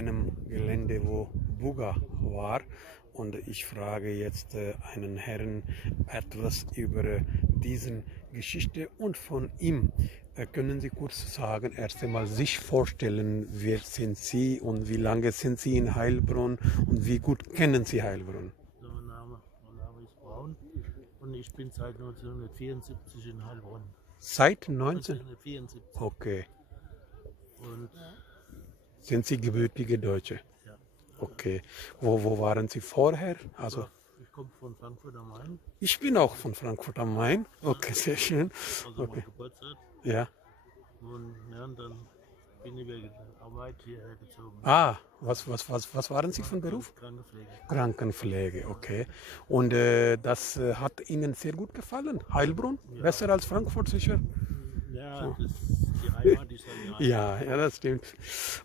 einem Gelände, wo Buga war. Und ich frage jetzt einen Herrn etwas über diese Geschichte und von ihm. Können Sie kurz sagen, erst einmal sich vorstellen, wer sind Sie und wie lange sind Sie in Heilbronn und wie gut kennen Sie Heilbronn? Also mein Name ist Braun und ich bin seit 1974 in Heilbronn. Seit 19? 1974. Okay. Und Sind Sie gebürtige Deutsche? ja, Okay. Wo waren Sie vorher? Also ich komme von Frankfurt am Main, ich bin auch von Frankfurt am Main. Okay, sehr schön. also Okay. mein Geburtsort. Ja. Und, ja, und dann bin ich wegen der Arbeit hierher gezogen. Ah, was waren Sie von Beruf? Krankenpflege. Krankenpflege, okay. Und das hat Ihnen sehr gut gefallen? Heilbronn? Ja. Besser als Frankfurt sicher? Ja, das die Heimat ist dann die Heimat. Ja, das stimmt.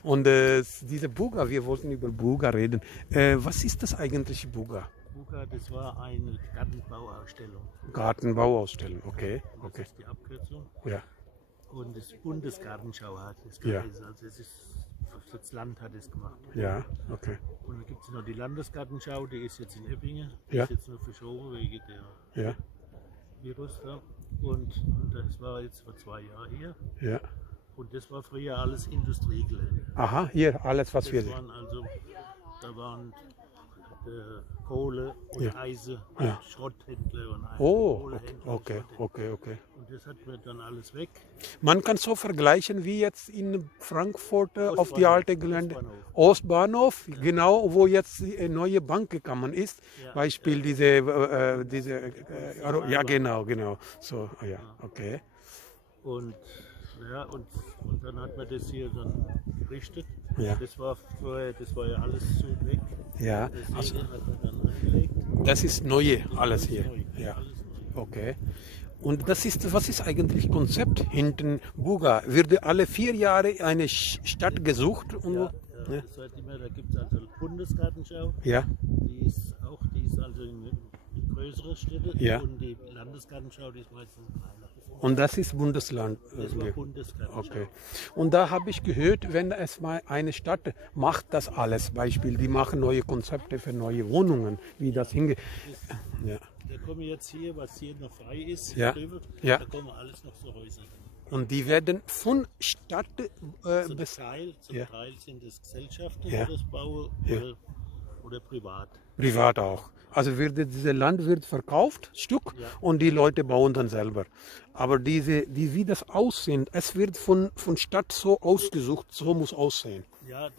Und diese Buga, wir wollten über Buga reden. Was ist das eigentliche Buga? Buga, das war eine Gartenbauausstellung. Gartenbauausstellung, okay, Das okay. ist die Abkürzung. Ja, Und das Bundesgartenschau hat es Ja. geheißen. Also das Land hat es gemacht. ja, okay. Und dann gibt es noch die Landesgartenschau, die ist jetzt in Eppingen. Die Ja. ist jetzt nur verschoben wegen der Ja, Virus da. Und das war jetzt vor 2 Jahren hier. ja. Und das war früher alles Industriegelände. Aha, hier alles, was wir Das sehen. waren also, da waren Kohle und Ja. Eisen, Ja. Schrotthändler und Oh, Kohlehändler. okay, okay, okay. Und das hat man dann alles weg. Man kann so vergleichen wie jetzt in Frankfurt auf die Ostbahnhof, alte Gelände. Ostbahnhof. Ostbahnhof, genau, wo jetzt die neue Bank gekommen ist. Ja, Beispiel ja, genau. So, ja, okay. Und, ja, und dann hat man das hier dann gerichtet. Ja. Das war ja alles so weg. Ja, Das also Segel hat man dann angelegt. das ist neue alles hier. Neu, Ja, alles neu. okay. Und was ist eigentlich Konzept hinten Buga? Wird alle 4 Jahre eine Stadt gesucht? Und Ja, ja. das war immer, da gibt es also Bundesgartenschau, Ja, die ist also in größere Städte Ja. und die Landesgartenschau, die ist meistens kleiner. und das ist Bundesland. Das war Bundesgartenschau. Okay. Und da habe ich gehört, wenn es mal eine Stadt macht das alles, Beispiel, die machen neue Konzepte für neue Wohnungen, wie das hingeht. Ja. Da kommen jetzt hier, was hier noch frei ist, Ja. drüber, Ja. da kommen alles noch so Häuser. Und die werden von Stadt Zum bis Teil Ja. sind es Gesellschaften, Ja. die das bauen Ja. oder privat. privat auch. Also dieses Land wird verkauft, Stück, Ja. und die Leute bauen dann selber. Aber wie das aussehen, es wird von Stadt so ausgesucht, so muss aussehen. Ja,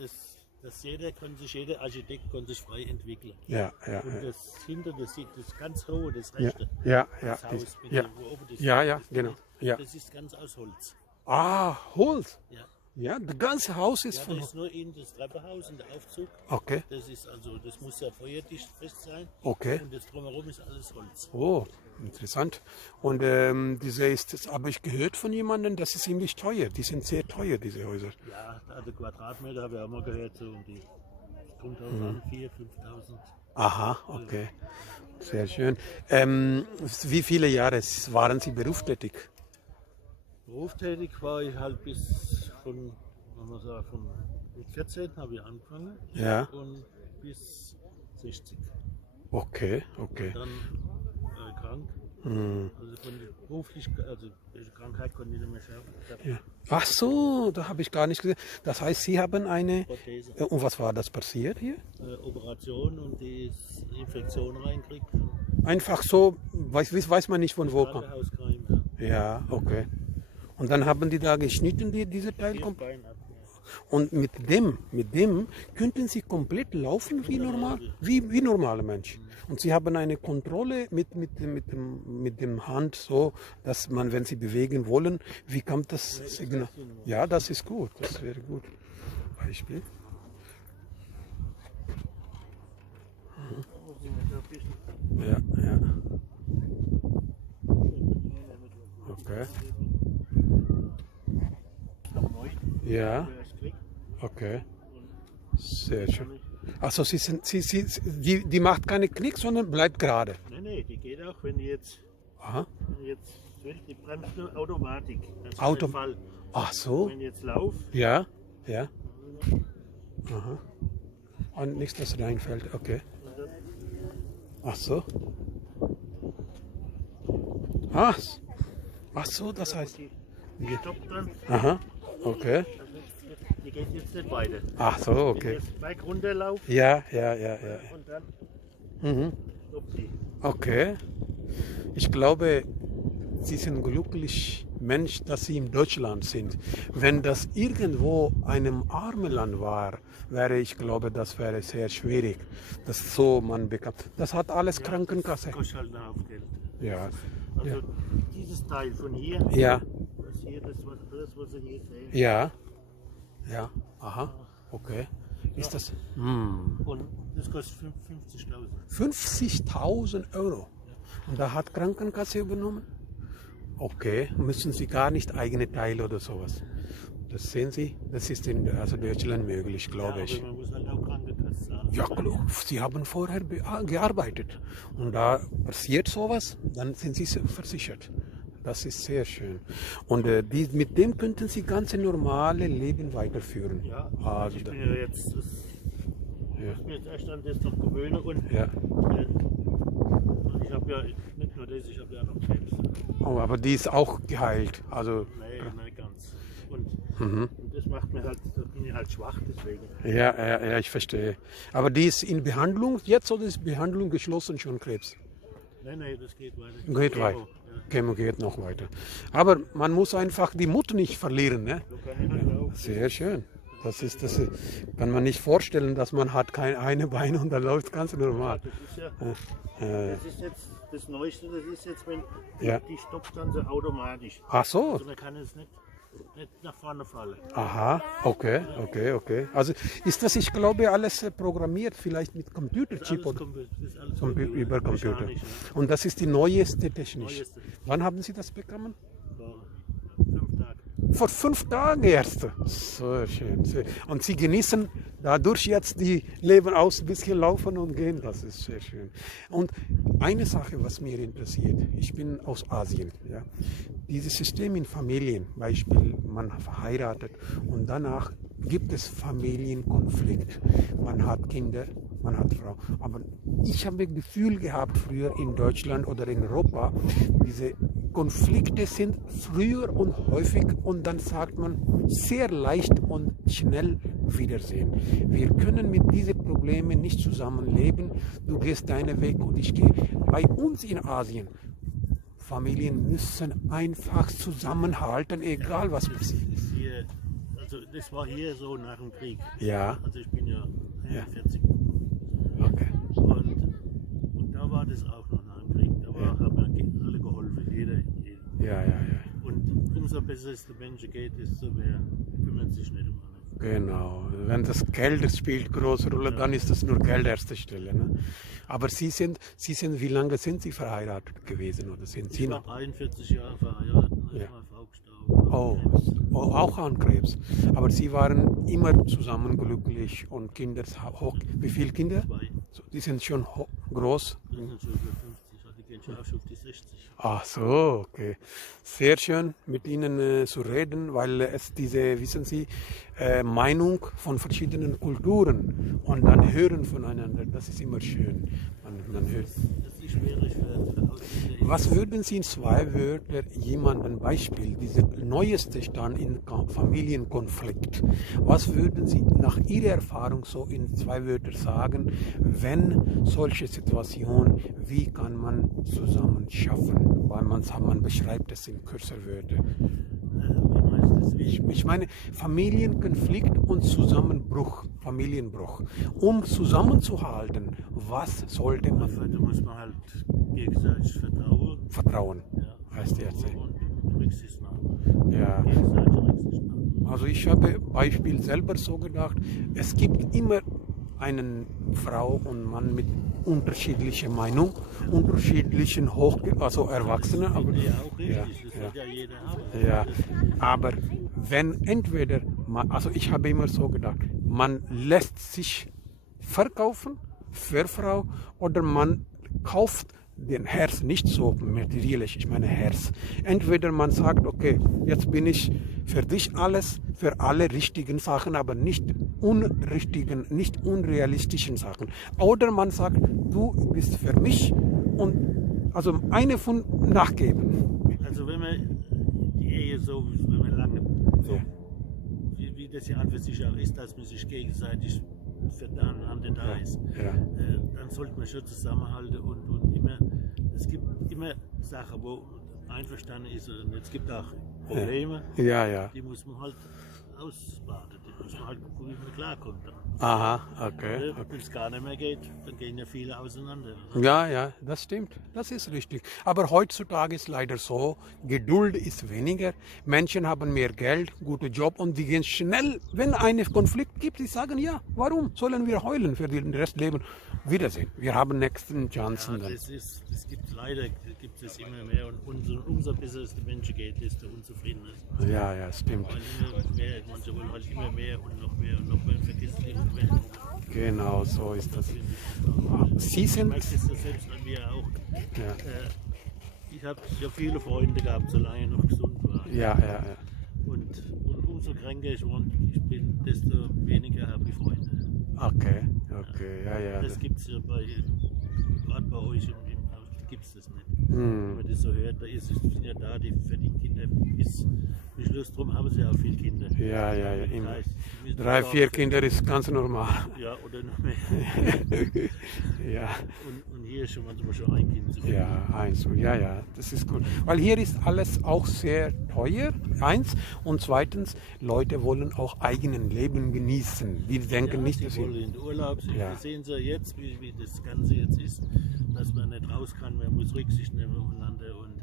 jeder Architekt kann sich frei entwickeln. Ja. Und das hinter, das ganz hohe, das Ja, rechte, ja, das ja, Haus, mit ja. dem, wo oben das Ja, das genau. Ja. Das ist ganz aus Holz. Ah, Holz. Ja. Ja, das ganze Haus ist Ja, von da Holz. ist nur in das Treppenhaus und der Aufzug. Okay, Das muss ja feuerdicht fest sein. okay. Und das drumherum ist alles Holz. Oh, interessant. Und das habe ich gehört von jemandem, das ist ziemlich teuer. Die sind sehr teuer, diese Häuser. Ja, also Quadratmeter habe ich auch mal gehört, so um die, kommt drauf an, 4.000, 5.000. Aha, okay. Sehr schön. Wie viele Jahre waren Sie berufstätig? Berufstätig war ich halt bis von, wenn man sagt, mit 14 habe ich angefangen Ja. und bis 60. Okay. Dann krank. Also beruflich, also die Krankheit konnte ich nicht mehr schaffen. Ich habe Ja. Ach so, da habe ich gar nicht gesehen. Das heißt, Sie haben eine. Prothese, Und was war das passiert hier? Operation und die Infektion reinkriegt. Einfach so, weiß man nicht von wo kommt. Krankenhauskeim, ja. Ja, okay. Und dann haben die da geschnitten, diese Teil Hier kommt. Bein ab, ja. Und mit dem könnten Sie komplett laufen wie normal, wie normale Menschen. Und Sie haben eine Kontrolle mit dem Hand so, dass man, wenn Sie bewegen wollen, wie kommt das Signal? Ja, das ist gut, das wäre gut. Beispiel. Ja. Okay. Ja. Okay. Sehr schön. Also die macht keine Knick, sondern bleibt gerade. Nee, die geht auch, wenn die jetzt Aha. die bremst nur Automatik. Das ist Auto- der Fall. Ach so. Wenn ich jetzt laufe, Ja. Aha. Und nichts, das reinfällt, okay. Ach so. Ach so, das heißt. Die stoppt dann. Aha, okay. Die geht jetzt nicht weiter. Ach so, okay. Jetzt weit runterlaufen Ja. und dann Mhm. stoppt die. Okay. Ich glaube, Sie sind glücklich Mensch, dass Sie in Deutschland sind. Wenn das irgendwo einem armen Land war, ich glaube, das wäre sehr schwierig, dass so man bekommt. Das hat alles Krankenkasse. Das kostet halt ein Haufen Geld. Ja. Also dieses Teil von hier, Ja. das hier, das was Sie hier sehen. Ja. Ja. Aha. Okay. Ist das? Und das kostet 50.000. 50.000 Euro. Und da hat Krankenkasse übernommen? Okay, müssen Sie gar nicht eigene Teile oder sowas. Das sehen Sie, das ist in Deutschland möglich, glaube ich. Aber man muss halt auch Krankenkasse zahlen. Ja, klar, Sie haben vorher gearbeitet und da passiert sowas, dann sind Sie versichert. Das ist sehr schön. Und mit dem könnten Sie ganz normale Leben weiterführen. Ja, Also, ich bin ja jetzt, ich muss mir jetzt erst an das noch gewöhnen und ja. ich habe ja nicht nur das, ich habe ja noch Krebs. Oh, aber die ist auch geheilt. Also, Nee, nicht ganz. Und das macht mir halt, da bin ich halt schwach deswegen. ja, ich verstehe. Aber die ist in Behandlung jetzt oder ist Behandlung geschlossen schon Krebs? Nee, das geht weiter. Geht weiter. Chemo geht noch weiter. Aber man muss einfach die Mut nicht verlieren. Ne? So kann ich halt auch. Sehr schön. Das kann man nicht vorstellen, dass man hat kein eine Bein und dann läuft ganz normal. Das ist ja, das ist jetzt das Neueste, das ist jetzt, wenn die stoppt dann so automatisch. Ach so. Also man kann es nicht nach vorne fallen. Aha, okay. Also ist das, ich glaube, alles programmiert, vielleicht mit Computerchip oder Das ist alles über Computer. mechanisch, ja. Und das ist die neueste Technik. Neueste. Wann haben Sie das bekommen? Vor 5 Tagen. Vor 5 Tagen erst. So schön. Und Sie genießen dadurch jetzt die Leben aus, ein bisschen laufen und gehen. Das ist sehr schön. Und eine Sache, was mir interessiert, ich bin aus Asien. Ja. Dieses System in Familien, Beispiel, man verheiratet und danach gibt es Familienkonflikt. Man hat Kinder, man hat Frau. Aber ich habe das Gefühl gehabt, früher in Deutschland oder in Europa, diese Konflikte sind früher und häufig und dann sagt man sehr leicht und schnell Wiedersehen. Wir können mit diesen Problemen nicht zusammenleben. Du gehst deinen Weg und ich gehe. Bei uns in Asien, Familien müssen einfach zusammenhalten, egal was passiert. Das war hier so nach dem Krieg. Ja. Also ich bin ja 41. Okay. Und da war das auch noch nach dem Krieg. Da haben wir alle geholfen, jeder. Ja. Und umso besser es den Menschen geht, desto mehr kümmert sich nicht um alle. Genau. Wenn das Geld spielt große Rolle, dann ist das nur Geld erste Stelle. Ne? Aber Sie sind, wie lange sind Sie verheiratet gewesen oder sind Sie Ich noch? war 41 Jahre verheiratet, dann ist meine Frau gestorben. Auch an Krebs. Aber Sie waren immer zusammen glücklich und Kinder hoch. Wie viele Kinder? 2. Die sind schon groß. Das sind schon über 50, also die gehen schon auch schon auf die 60. Ach so, okay. Sehr schön mit Ihnen zu reden, weil es diese, wissen Sie, Meinung von verschiedenen Kulturen und dann hören voneinander, das ist immer schön. Man hört. Das ist schwierig für Ausländer. Was würden Sie in 2 Wörtern jemanden Beispiel, dieser neueste Stand in Familienkonflikt, was würden Sie nach Ihrer Erfahrung so in 2 Wörtern sagen, wenn solche Situationen, wie kann man zusammen schaffen? Weil man beschreibt es in kürzer Wörter. Ich meine Familienkonflikt und Familienbruch. Um zusammenzuhalten, was sollte man? Da muss man halt gegenseitig vertrauen. Vertrauen, Ja. heißt jetzt. Und Rücksichtnahme. Ja. Gegenseitige Rücksichtnahme. Also ich habe Beispiel selber so gedacht, es gibt immer eine Frau und Mann mit unterschiedlicher Meinung, unterschiedlichen Erwachsenen. Aber, Ja, auch richtig, das wird ja jeder haben. ja, aber wenn entweder, also ich habe immer so gedacht, man lässt sich verkaufen für Frau oder man kauft den Herz nicht so materialisch, ich meine Herz. Entweder man sagt, okay, jetzt bin ich für dich alles, für alle richtigen Sachen, aber nicht unrichtigen, nicht unrealistischen Sachen. Oder man sagt, du bist für mich und also eine von nachgeben. Also wenn man die Ehe so, wenn man lange, so, wie das ja an für sich auch ist, dass man sich gegenseitig für den anderen da ist, dann sollte man schon zusammenhalten und immer, es gibt immer Sachen, wo einverstanden ist und es gibt auch Probleme, die muss man halt ausbaden, die muss man halt gucken, wie man klarkommt. Aha, okay. Wenn es gar nicht mehr geht, dann gehen ja viele auseinander. Ja, das stimmt, das ist richtig. Aber heutzutage ist leider so, Geduld ist weniger, Menschen haben mehr Geld, guten Job und die gehen schnell, wenn einen Konflikt gibt, die sagen, ja, warum sollen wir heulen für den Restleben? Wiedersehen, wir haben nächsten Chancen dann. Das gibt leider gibt es immer mehr und umso besser es den Menschen geht, desto unzufriedener ist. Ja, stimmt. Manche wollen halt immer mehr und noch mehr und noch mehr und vergessen die Umwelt. Genau, so ist das. Sie sind... Ich merke das selbst an mir auch. Ich habe ja viele Freunde gehabt, solange ich noch gesund war. Ja. Und umso kränker ich bin, desto weniger habe ich Freunde. Okay, ja. Das gibt es ja gerade bei euch im Haus gibt es das nicht. Wenn man das so hört, da sind ja da, die für die Kinder bis Schluss drum haben sie ja auch viele Kinder. Ja. Immer. 3, 4 Kinder ist ganz normal. Ja, oder noch mehr. Ja. Und hier ist schon manchmal schon ein Kind zu viel. Ja, eins. Ja, das ist gut. Weil hier ist alles auch sehr teuer, eins. Und zweitens, Leute wollen auch eigenen Leben genießen. Die denken nicht, dass sie wollen in den Urlaub. Sie sehen Sie jetzt, wie das Ganze jetzt ist, dass man nicht raus kann, man muss Rücksicht nehmen aufeinander und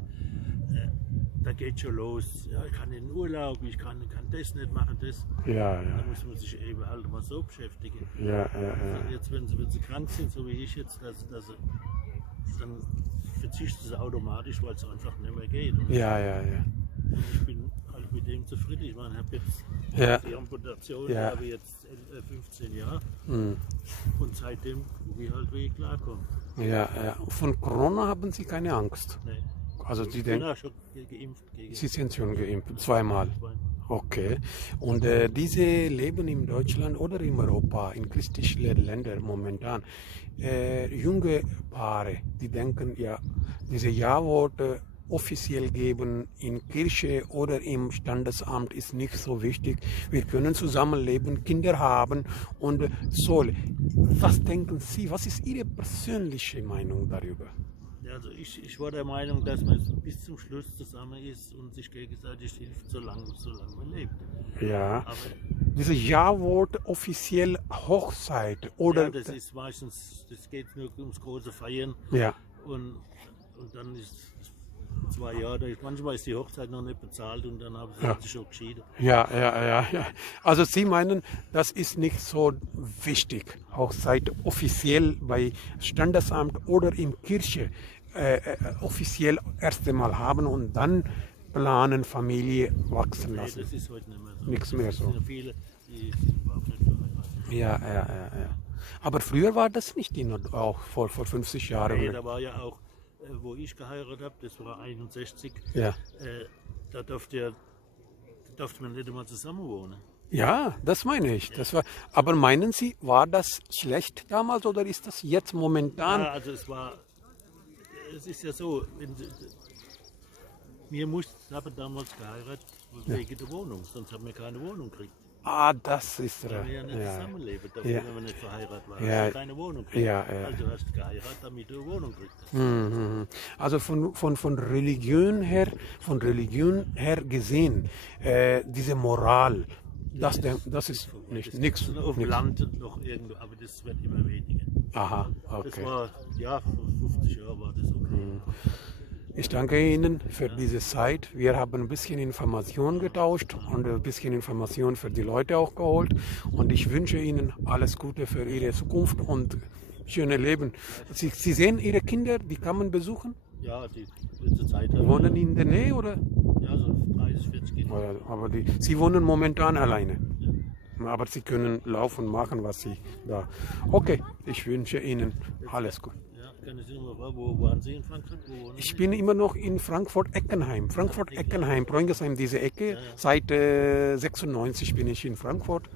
da geht schon los. Ja, ich kann in den Urlaub, ich kann das nicht machen, das. Ja. Da muss man sich eben halt mal so beschäftigen. Ja. Also jetzt, wenn sie krank sind, so wie ich jetzt, dann verzichten sie automatisch, weil es einfach nicht mehr geht. Und Ja. und ich bin halt mit dem zufrieden. Ich meine, ich habe jetzt die Amputation, habe jetzt 15 Jahre und seitdem gucke ich halt, wie ich klarkomme. Ja. Von Corona haben Sie keine Angst? Nee. Also Sie Ich bin auch schon geimpft. Sie sind schon geimpft, zweimal. Okay. Und diese leben in Deutschland oder in Europa, in christlichen Ländern momentan. Junge Paare, die denken, ja, diese Ja-Worte offiziell geben in Kirche oder im Standesamt ist nicht so wichtig. Wir können zusammenleben, Kinder haben und so. Was denken Sie? Was ist Ihre persönliche Meinung darüber? Also ich war der Meinung, dass man bis zum Schluss zusammen ist und sich gegenseitig hilft, solange man lebt. Ja. Aber diese Ja-Wort offiziell Hochzeit oder... ja, das ist meistens, das geht nur ums große Feiern. Ja. Und dann ist 2 Jahre, manchmal ist die Hochzeit noch nicht bezahlt und dann haben sie sich schon geschieden. Ja. Also Sie meinen, das ist nicht so wichtig, Hochzeit offiziell bei Standesamt oder in Kirche offiziell erst einmal haben und dann planen, Familie wachsen lassen. Nee, das ist heute nicht mehr so. Nichts mehr so. Es sind viele, die sind überhaupt nicht verheiratet. Ja. Aber früher war das nicht auch vor 50 Jahren. Nee, da war ja auch, wo ich geheiratet habe, das war 61, da durfte man nicht einmal zusammen wohnen. Ja, das meine ich. Aber meinen Sie, war das schlecht damals oder ist das jetzt momentan? Ja, also es ist ja so, wir haben damals geheiratet wegen der Wohnung, sonst haben wir keine Wohnung gekriegt. Das ist Weil wir ja nicht zusammenleben, dafür, wenn wir nicht verheiratet waren, Ja. hast du keine Wohnung gekriegt. Ja. Also hast du geheiratet, damit du eine Wohnung kriegst. Also von Religion her gesehen, diese Moral, das ist nichts. Auf dem Land noch irgendwo, aber das wird immer weniger. Aha, Das okay. war, vor 50 Jahren war das okay. Ich danke Ihnen für diese Zeit. Wir haben ein bisschen Information getauscht und ein bisschen Information für die Leute auch geholt. Und ich wünsche Ihnen alles Gute für Ihre Zukunft und schöne Leben. Sie sehen Ihre Kinder, die kann man besuchen? Ja, die zur Zeit haben Wohnen in der Nähe oder? ja, so 30, 40 Kinder. Aber Sie wohnen momentan alleine. Aber Sie können laufen, machen, was Sie da. Okay, ich wünsche Ihnen alles Gute. Ja. Kann ich Sie noch mal fragen, wo waren Sie in Frankfurt? Wo wohnen Ich Sie? bin immer noch in Frankfurt-Eckenheim. Frankfurt-Eckenheim, Bräungesheim, diese Ecke. Seit 96 bin ich in Frankfurt.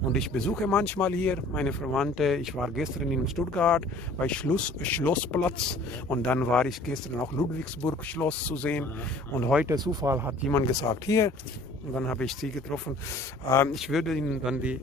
Und ich besuche manchmal hier meine Verwandte. Ich war gestern in Stuttgart bei Schlossplatz. Und dann war ich gestern auch Ludwigsburg-Schloss zu sehen. Und heute Zufall hat jemand gesagt, hier. Und dann habe ich sie getroffen. Ich würde Ihnen dann die...